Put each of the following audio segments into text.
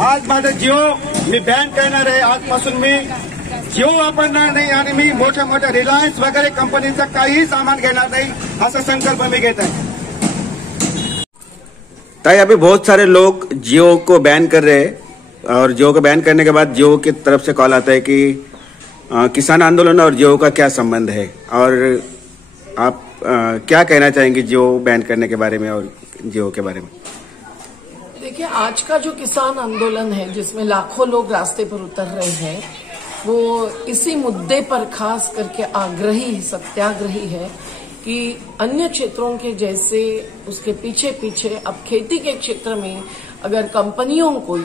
आज माझं जिओ मी बॅन करणार आहे. आजपासून मी जिओ वापरणार नाही आणि मी मोठ्या मोठ्या रिलायन्स वगैरे कंपनीचं काहीही सामान घेणार नाही, असा संकल्प मी घेत आहे. ताई, अभी बहुत सारे लोग जियो को बैन कर रहे हैं और जियो को बैन करने के बाद जियो की तरफ से कॉल आता है कि किसान आंदोलन और जियो का क्या संबंध है, और आप क्या कहना चाहेंगे जियो बैन करने के बारे में और जियो के बारे में? देखिए, आज का जो किसान आंदोलन है जिसमें लाखों लोग रास्ते पर उतर रहे हैं, वो इसी मुद्दे पर खास करके आग्रही सत्याग्रही है कि अन्य क्षेत्रों के जैसे उसके पीछे पीछे अब खेती के क्षेत्र में अगर कंपनियों को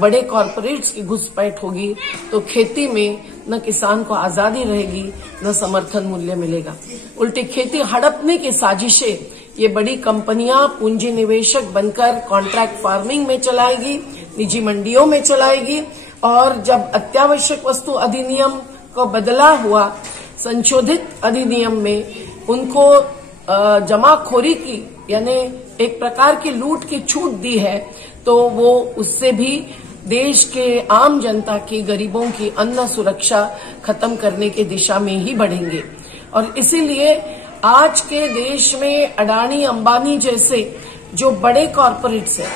बड़े कॉरपोरेट्स की घुसपैठ होगी तो खेती में न किसान को आजादी रहेगी न समर्थन मूल्य मिलेगा. उल्टी खेती हड़पने की साजिशें ये बड़ी कंपनियां पूंजी निवेशक बनकर कॉन्ट्रैक्ट फार्मिंग में चलाएगी, निजी मंडियों में चलाएगी, और जब अत्यावश्यक वस्तु अधिनियम को बदला हुआ संशोधित अधिनियम में उनको जमाखोरी की यानी एक प्रकार की लूट की छूट दी है, तो वो उससे भी देश के आम जनता की, गरीबों की अन्न सुरक्षा खत्म करने की दिशा में ही बढ़ेंगे. और इसीलिए आज के देश में अडानी, अंबानी जैसे जो बड़े कॉरपोरेट्स हैं,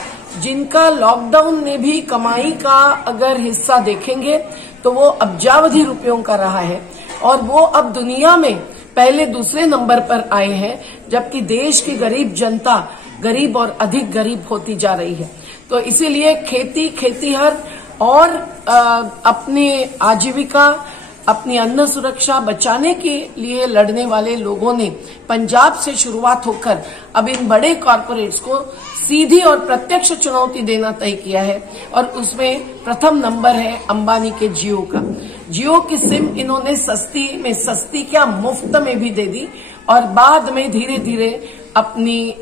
जिनका लॉकडाउन में भी कमाई का अगर हिस्सा देखेंगे तो वो अब्जावधि रुपयों का रहा है, और वो अब दुनिया में पहले दूसरे नंबर पर आए हैं, जबकि देश की गरीब जनता गरीब और अधिक गरीब होती जा रही है. तो इसीलिए खेती, खेतीहर और अपनी आजीविका, अपनी अन्न सुरक्षा बचाने के लिए लड़ने वाले लोगों ने पंजाब से शुरुआत होकर अब इन बड़े कॉरपोरेट्स को सीधी और प्रत्यक्ष चुनौती देना तय किया है, और उसमें प्रथम नंबर है अंबानी के जियो का. जियो की सिम इन्होंने सस्ती में सस्ती क्या मुफ्त में भी दे दी, और बाद में धीरे धीरे अपनी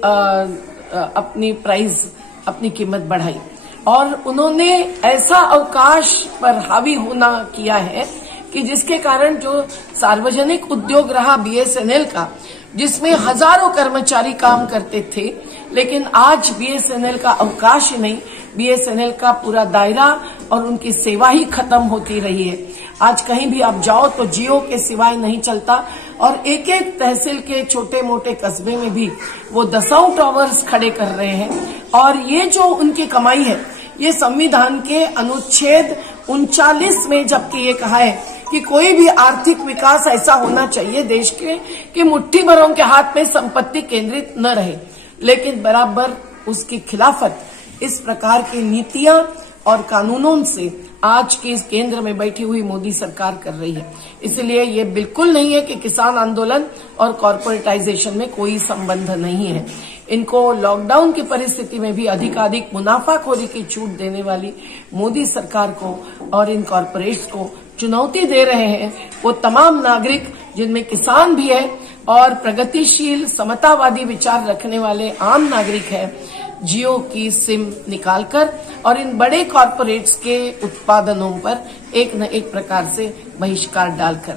प्राइस, अपनी कीमत बढ़ाई, और उन्होंने ऐसा अवकाश पर हावी होना किया है कि जिसके कारण जो सार्वजनिक उद्योग रहा बीएसएनएल का, जिसमें हजारों कर्मचारी काम करते थे, लेकिन आज बीएसएनएल का अवकाश ही नहीं, बीएसएनएल का पूरा दायरा और उनकी सेवा ही खत्म होती रही है. आज कहीं भी आप जाओ तो जियो के सिवाय नहीं चलता, और एक एक तहसील के छोटे मोटे कस्बे में भी वो 10 टावर्स खड़े कर रहे हैं. और ये जो उनकी कमाई है, ये संविधान के अनुच्छेद 39 में जबकि ये कहा है कि कोई भी आर्थिक विकास ऐसा होना चाहिए देश के कि मुट्ठी भरों के हाथ में संपत्ति केंद्रित न रहे, लेकिन बराबर उसकी खिलाफत इस प्रकार की नीतियां और कानूनों से आज के इस केंद्र में बैठी हुई मोदी सरकार कर रही है. इसलिए ये बिल्कुल नहीं है कि किसान आंदोलन और कॉर्पोरेटाइजेशन में कोई संबंध नहीं है. इनको लॉकडाउन की परिस्थिति में भी अधिकाधिक मुनाफाखोरी की छूट देने वाली मोदी सरकार को और इन कॉर्पोरेट्स को चुनौती दे रहे हैं वो तमाम नागरिक, जिनमें किसान भी है और प्रगतिशील समतावादी विचार रखने वाले आम नागरिक है, जियो की सिम निकालकर और इन बड़े कॉरपोरेट्स के उत्पादनों पर एक न एक प्रकार से बहिष्कार डालकर.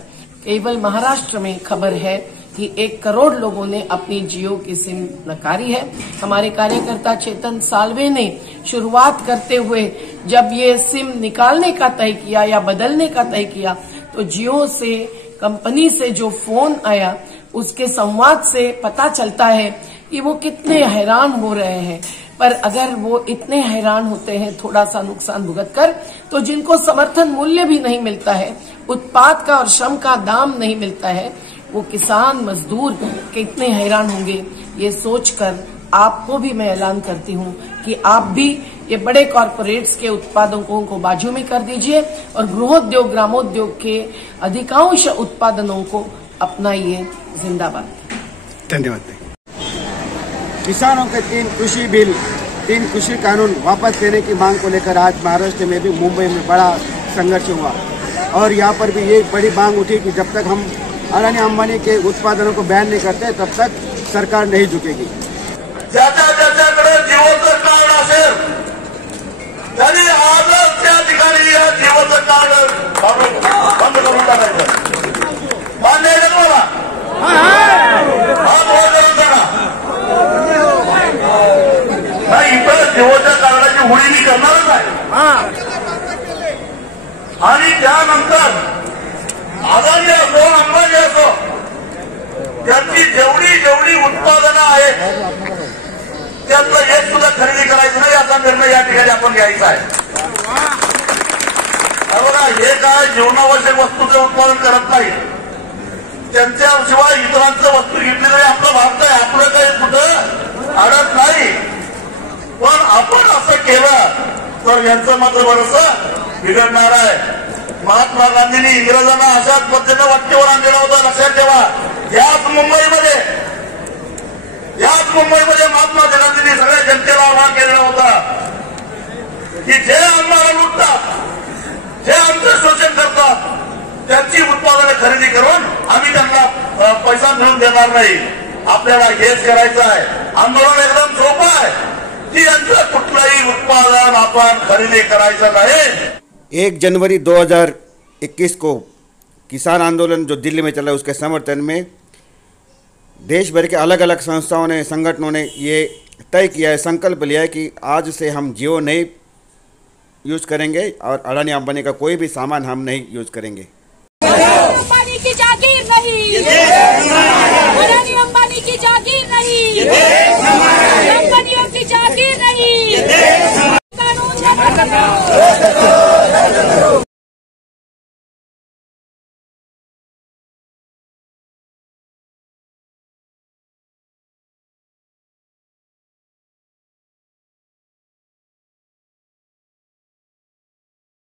केवल महाराष्ट्र में खबर है कि 1 करोड़ लोगों ने अपनी जियो की सिम नकारी है. हमारे कार्यकर्ता चेतन साल्वे ने शुरुआत करते हुए जब ये सिम निकालने का तय किया या बदलने का तय किया, तो जियो से कंपनी से जो फोन आया उसके संवाद से पता चलता है कि वो कितने हैरान हो रहे हैं. पर अगर वो इतने हैरान होते हैं थोड़ा सा नुकसान भुगत कर, तो जिनको समर्थन मूल्य भी नहीं मिलता है, उत्पाद का और श्रम का दाम नहीं मिलता है, वो किसान मजदूर कितने हैरान होंगे. ये सोचकर आपको भी मैं ऐलान करती हूँ कि आप भी ये बड़े कॉरपोरेट्स के उत्पादकों को बाजू में कर दीजिए और गृहोद्योग, ग्रामोद्योग के अधिकांश उत्पादनों को अपनाइए. जिंदाबाद. धन्यवाद. किसानों के 3 कृषि बिल, 3 कृषि कानून वापस लेने की मांग को लेकर आज महाराष्ट्र में भी, मुंबई में बड़ा संघर्ष हुआ, और यहाँ पर भी ये बड़ी मांग उठी कि जब तक हम अडानी अंबानी के उत्पादनों को बैन नहीं करते तब तक सरकार नहीं झुकेगी. ज्याच्याकडे जिओचं कार्ड असेल तरी आजच त्या ठिकाणी या जिओचं कार्ड बंद करून टाकायचं. मान्य आहे का तुम्हाला? नाही, इथं जिओच्या कार्डाची होळी मी करणारच आहे. जेवढी उत्पादनं आहेत त्यातलं एक सुद्धा खरेदी करायचं नाही याचा निर्णय या ठिकाणी आपण घ्यायचा आहे. बघा, हे काय जीवनावश्यक वस्तूचं उत्पादन करत नाही, त्यांच्याशिवाय इतरांचं वस्तू घेतली तरी आपलं भारत आहे, आपलं काही कुठं अडत नाही. पण आपण असं केलं तर यांचं मात्र बरंच बिघडणार आहे. महात्मा गांधींनी इंग्रजांना अशाच पद्धतीनं वाक्यावर आणलेलं होतं, लक्षात ठेवा. याच मुंबईमध्ये महात्मा गांधींनी सगळ्या जनतेला आवाहन केलेलं होतं की जे आम्हाला लुटतात, जे आमचं शोषण करतात, त्यांची उत्पादनं खरेदी करून आम्ही त्यांना पैसा मिळवून देणार नाही. आपल्याला हेच करायचं आहे. आंदोलन एकदम सोपं आहे की यांचं कुठलंही उत्पादन आपण खरेदी करायचं नाही. 1 जनवरी 2021 को किसान आंदोलन जो दिल्ली में चला, उसके समर्थन में देश भर के अलग अलग संस्थाओं ने, संगठनों ने ये तय किया है, संकल्प लिया है कि आज से हम जियो नहीं यूज़ करेंगे और अडानी अंबानी का कोई भी सामान हम नहीं यूज़ करेंगे. अंबानी की जागीर नहीं, अडानी अंबानी की जागीर नहीं, कंपनियों की जागीर नहीं, कानून